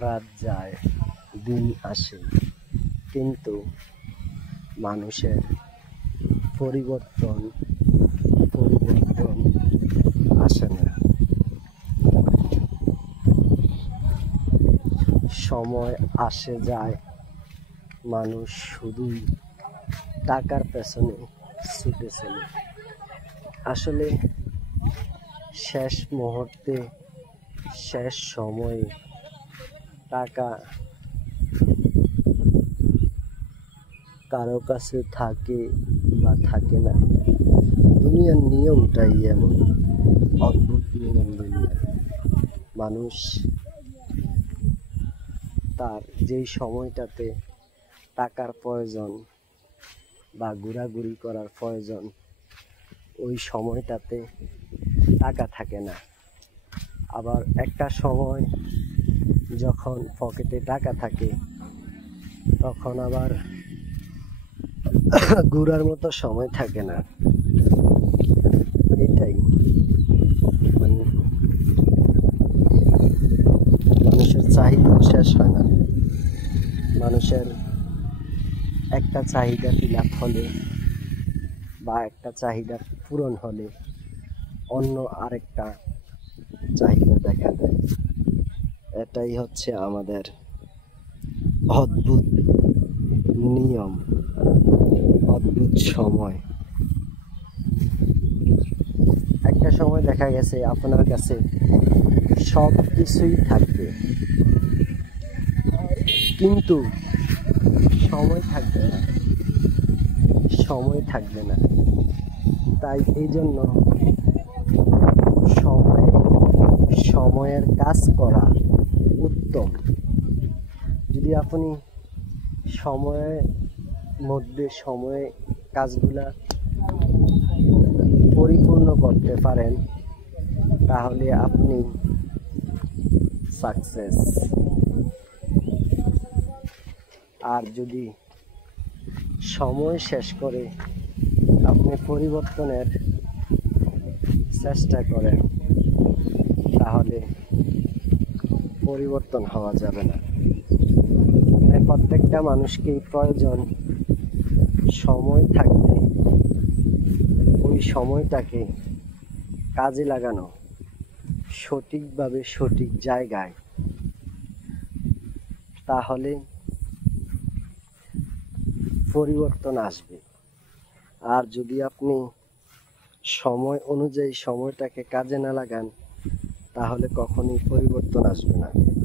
রাত যায়, দিন আসে, কিন্তু মানুষের পরিবর্তন আসে না। সময় আসে যায়, মানুষ শুধুই টাকার পেছনে ছুটে চলে। আসলে শেষ মুহূর্তে, শেষ সময়ে টাকা কারো কাছে থাকে বা থাকে না। দুনিয়ার নিয়মটাই এমন, অদ্ভুত নিয়ম দুনিয়া। মানুষ তার যেই সময়টাতে টাকার প্রয়োজন বা ঘোরাঘুরি করার প্রয়োজন, ওই সময়টাতে টাকা থাকে না। আবার একটা সময় যখন পকেটে টাকা থাকে, তখন আবার ঘোরার মতো সময় থাকে না। এটাই মানুষের চাহিদা শেষ হয় না। মানুষের একটা চাহিদা ফিল-আপ হলে বা একটা চাহিদা পূরণ হলে অন্য আরেকটা চাহিদা দেখা দেয়। এটাই হচ্ছে আমাদের অদ্ভুত নিয়ম, অদ্ভুত সময়। একটা সময় দেখা গেছে আপনার কাছে সব কিছুই থাকবে, কিন্তু সময় থাকবে না। তাই এই জন্য সময়ের কাজ করা উত্তম। যদি আপনি সময়ের মধ্যে কাজগুলা পরিপূর্ণ করতে পারেন, তাহলে আপনি সাকসেস। আর যদি সময় শেষ করে আপনি পরিবর্তনের চেষ্টা করেন, তাহলে পরিবর্তন হওয়া যাবে না। প্রত্যেকটা মানুষকেই প্রয়োজন সময় থাকতে ওই সময়টাকে কাজে লাগানো, সঠিকভাবে সঠিক জায়গায়। তাহলে পরিবর্তন আসবে। আর যদি আপনি সময় অনুযায়ী সময়টাকে কাজে না লাগান, তাহলে কখনোই পরিবর্তন আসবে না।